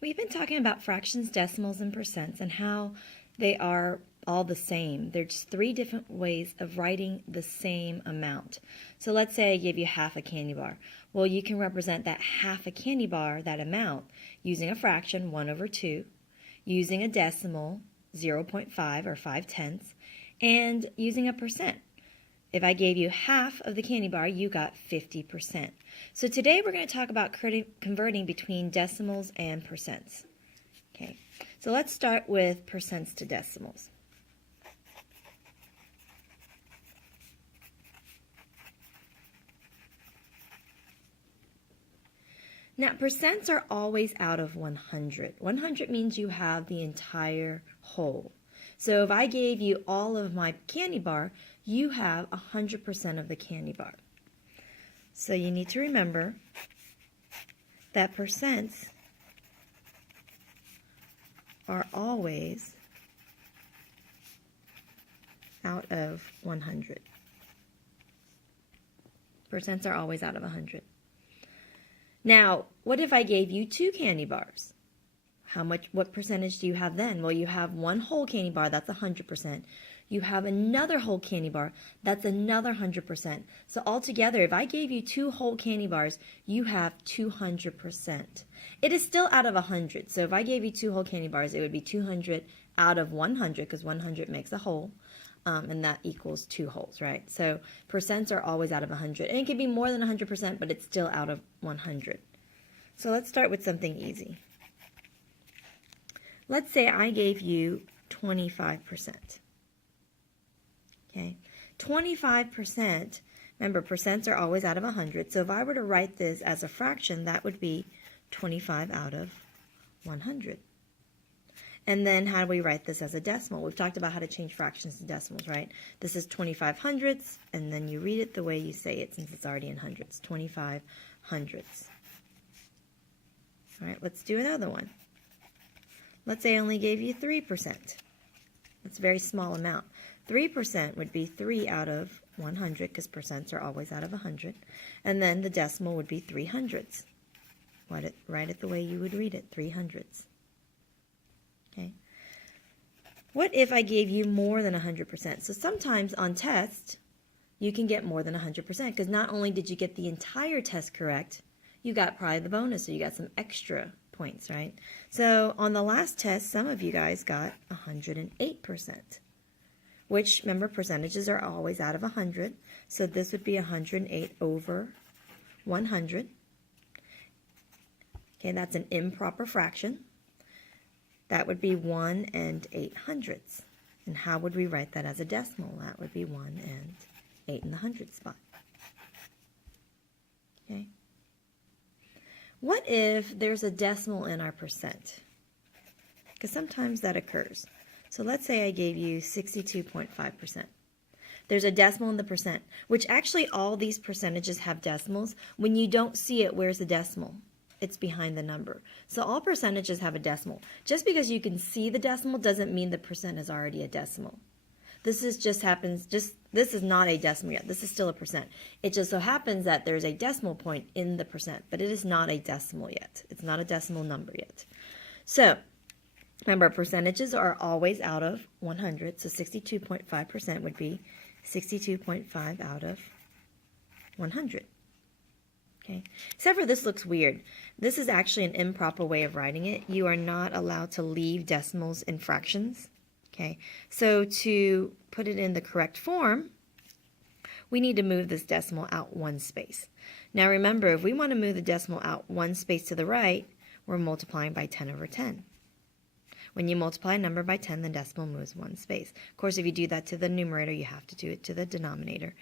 We've been talking about fractions, decimals, and percents and how they are all the same. They're just three different ways of writing the same amount. So let's say I give you half a candy bar. Well, you can represent that half a candy bar, that amount, using a fraction, 1/2, using a decimal, 0.5 or 5/10, and using a percent. If I gave you half of the candy bar, you got 50%. So today we're going to talk about converting between decimals and percents. Okay, so let's start with percents to decimals. Now, percents are always out of 100. 100 means you have the entire whole. So if I gave you all of my candy bar, you have 100% of the candy bar. So you need to remember that percents are always out of 100. Percents are always out of 100. Now, what if I gave you 2 candy bars? What percentage do you have then? Well, you have one whole candy bar, that's 100%. You have another whole candy bar, that's another 100%. So altogether, if I gave you 2 whole candy bars, you have 200%. It is still out of 100. So if I gave you 2 whole candy bars, it would be 200 out of 100 because 100 makes a whole. And that equals 2 wholes, right? So percents are always out of 100. And it can be more than 100%, but it's still out of 100. So let's start with something easy. Let's say I gave you 25%. Okay, 25%, remember percents are always out of 100, so if I were to write this as a fraction, that would be 25 out of 100. And then how do we write this as a decimal? We've talked about how to change fractions to decimals, right? This is 25 hundredths, and then you read it the way you say it since it's already in hundreds, 25 hundredths. All right, let's do another one. Let's say I only gave you 3%. That's a very small amount. 3% would be 3 out of 100 because percents are always out of 100. And then the decimal would be 3 hundredths. Write it the way you would read it, 3 hundredths. Okay. What if I gave you more than 100%? So sometimes on tests, you can get more than 100% because not only did you get the entire test correct, you got probably the bonus, so you got some extra points, right? So on the last test, some of you guys got 108%, which, remember, percentages are always out of 100, so this would be 108 over 100. Okay, that's an improper fraction. That would be 1 8/100. And how would we write that as a decimal? That would be 1 8 in the hundredth spot. Okay. What if there's a decimal in our percent? Because sometimes that occurs. So let's say I gave you 62.5%. There's a decimal in the percent, which actually all these percentages have decimals. When you don't see it, where's the decimal? It's behind the number. So all percentages have a decimal. Just because you can see the decimal doesn't mean the percent is already a decimal. This is this is not a decimal yet. This is still a percent. It just so happens that there's a decimal point in the percent, but it is not a decimal yet. It's not a decimal number yet. So remember, percentages are always out of 100, so 62.5% would be 62.5 out of 100. Okay. Except for this looks weird. This is actually an improper way of writing it. You are not allowed to leave decimals in fractions. Okay. So to put it in the correct form, we need to move this decimal out 1 space. Now remember, if we want to move the decimal out 1 space to the right, we're multiplying by 10 over 10. When you multiply a number by 10, the decimal moves 1 space. Of course, if you do that to the numerator, you have to do it to the denominator.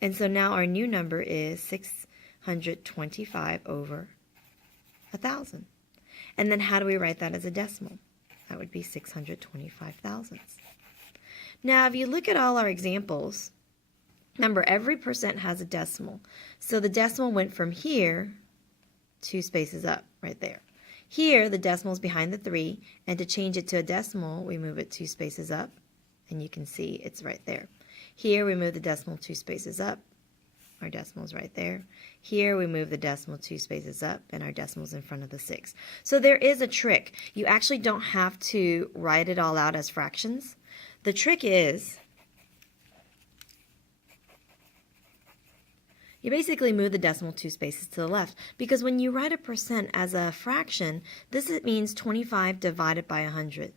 And so now our new number is 625 over 1,000. And then how do we write that as a decimal? That would be 625 thousandths. Now, if you look at all our examples, remember, every percent has a decimal. So the decimal went from here 2 spaces up, right there. Here, the decimal is behind the 3, and to change it to a decimal, we move it 2 spaces up, and you can see it's right there. Here, we move the decimal 2 spaces up, Our decimal's right there. Here we move the decimal 2 spaces up and our decimal's in front of the 6. So there is a trick. You actually don't have to write it all out as fractions. The trick is you basically move the decimal 2 spaces to the left, because when you write a percent as a fraction, this means 25 divided by 100.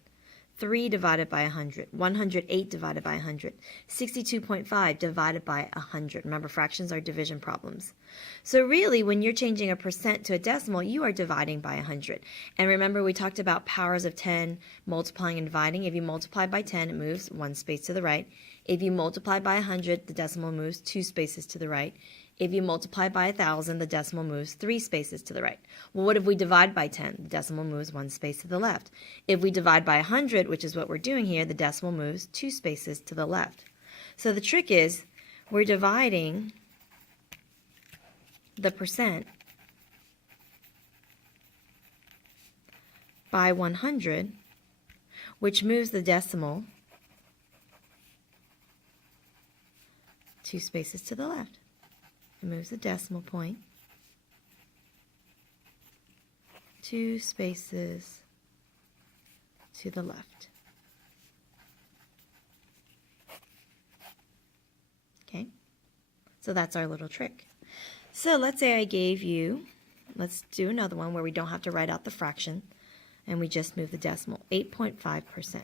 3 divided by 100, 108 divided by 100, 62.5 divided by 100. Remember, fractions are division problems. So really, when you're changing a percent to a decimal, you are dividing by 100. And remember, we talked about powers of 10, multiplying and dividing. If you multiply by 10, it moves 1 space to the right. If you multiply by 100, the decimal moves 2 spaces to the right. If you multiply by 1,000, the decimal moves 3 spaces to the right. Well, what if we divide by 10? The decimal moves 1 space to the left. If we divide by 100, which is what we're doing here, the decimal moves 2 spaces to the left. So the trick is we're dividing the percent by 100, which moves the decimal 2 spaces to the left. It moves the decimal point 2 spaces to the left. Okay, so that's our little trick. So let's say I gave you, let's do another one where we don't have to write out the fraction and we just move the decimal, 8.5%.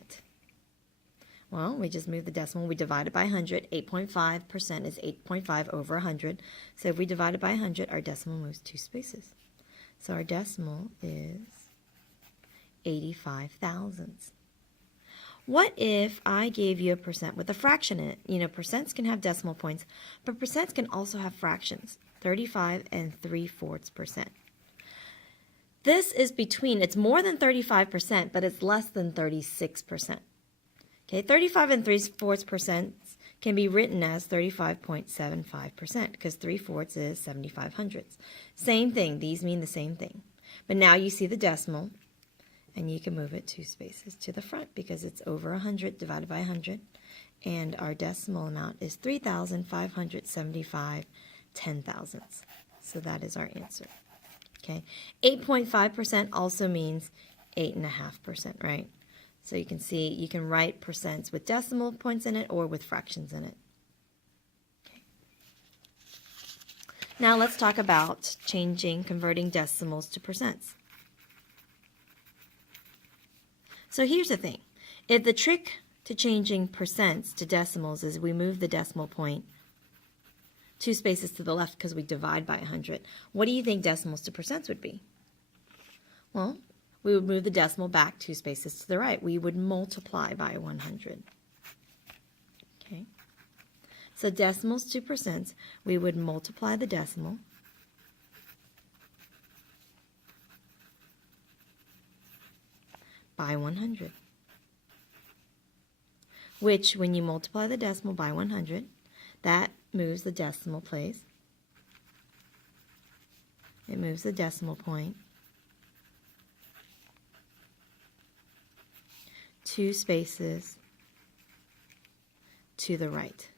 Well, we just move the decimal, we divide it by 100. 8.5% is 8.5 over 100. So if we divide it by 100, our decimal moves 2 spaces. So our decimal is 85 thousandths. What if I gave you a percent with a fraction in it? You know, percents can have decimal points, but percents can also have fractions, 35 and 3/4%. This is between, it's more than 35%, but it's less than 36%. Okay, 35 and 3/4% can be written as 35.75% because 3/4 is 75 hundredths. Same thing, these mean the same thing. But now you see the decimal and you can move it 2 spaces to the front because it's over 100 divided by 100. And our decimal amount is 3,575 10,000ths. So that is our answer. Okay, 8.5% also means 8.5%, right? So you can see, you can write percents with decimal points in it or with fractions in it. Okay. Now let's talk about converting decimals to percents. So here's the thing. If the trick to changing percents to decimals is we move the decimal point 2 spaces to the left because we divide by 100, what do you think decimals to percents would be? Well, we would move the decimal back 2 spaces to the right. We would multiply by 100. Okay. So decimals to percents, we would multiply the decimal by 100. Which, when you multiply the decimal by 100, that moves the decimal place. It moves the decimal point 2 spaces to the right.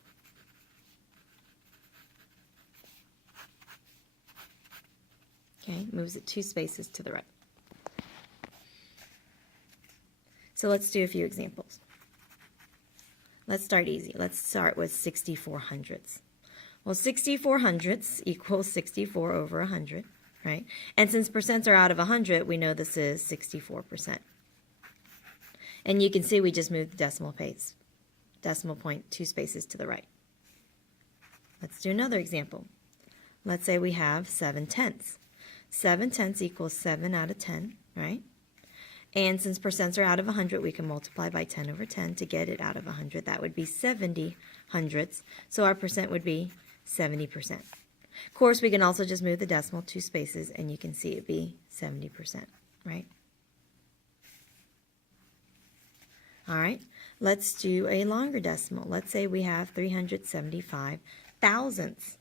Okay, moves it 2 spaces to the right. So let's do a few examples. Let's start easy. Let's start with 64 hundredths. Well, 64 hundredths equals 64 over 100, right? And since percents are out of 100, we know this is 64%. And you can see we just moved the decimal point 2 spaces to the right. Let's do another example. Let's say we have 7/10. 7/10 equals 7 out of 10, right? And since percents are out of 100, we can multiply by 10 over 10 to get it out of 100. That would be 70 hundredths. So our percent would be 70%. Of course, we can also just move the decimal 2 spaces, and you can see it be 70%, right? All right, let's do a longer decimal. Let's say we have 375 thousandths.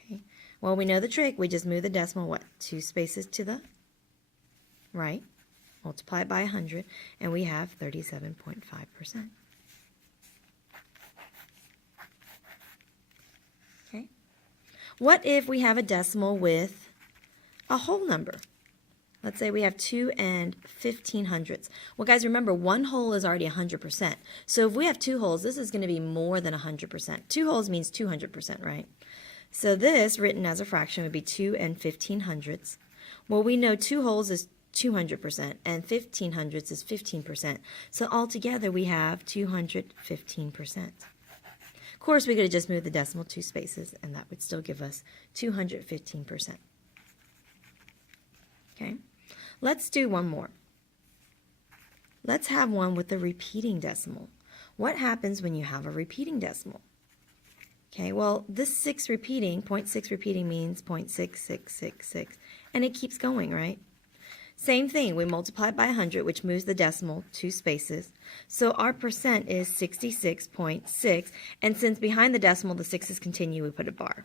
Okay. Well, we know the trick. We just move the decimal, 2 spaces to the right, multiply it by 100, and we have 37.5%. Okay. What if we have a decimal with a whole number? Let's say we have 2 and 15/100. Well, guys, remember, one whole is already 100%. So if we have 2 wholes, this is going to be more than 100%. 2 wholes means 200%, right? So this, written as a fraction, would be 2 and 15/100. Well, we know 2 wholes is 200% and 15/100 is 15%. So altogether, we have 215%. Of course, we could have just moved the decimal 2 spaces, and that would still give us 215%. Okay, let's do one more. Let's have one with a repeating decimal. What happens when you have a repeating decimal? Okay, well, this 6 repeating, 0.6 repeating means 0.6666, and it keeps going, right? Same thing, we multiply by 100, which moves the decimal 2 spaces. So our percent is 66.6, and since behind the decimal the 6's continue, we put a bar.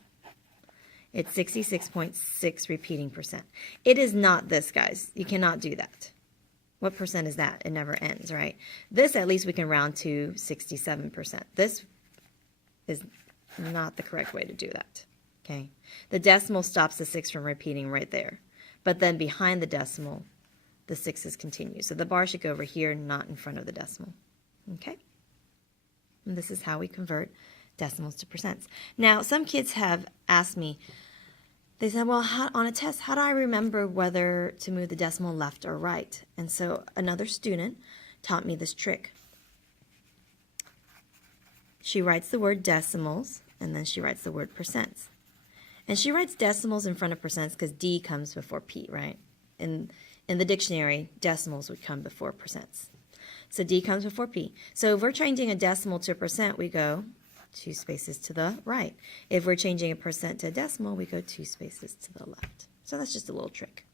It's 66.6 repeating percent. It is not this, guys. You cannot do that. What percent is that? It never ends, right? This, at least we can round to 67%. This is not the correct way to do that, okay? The decimal stops the 6 from repeating right there. But then behind the decimal, the 6's continue. So the bar should go over here, not in front of the decimal, okay? And this is how we convert decimals to percents. Now, some kids have asked me, they said, well, on a test, how do I remember whether to move the decimal left or right? And so another student taught me this trick. She writes the word decimals, and then she writes the word percents. And she writes decimals in front of percents because D comes before P, right? In the dictionary, decimals would come before percents. So D comes before P. So if we're changing a decimal to a percent, we go 2 spaces to the right. If we're changing a percent to a decimal, we go 2 spaces to the left. So that's just a little trick.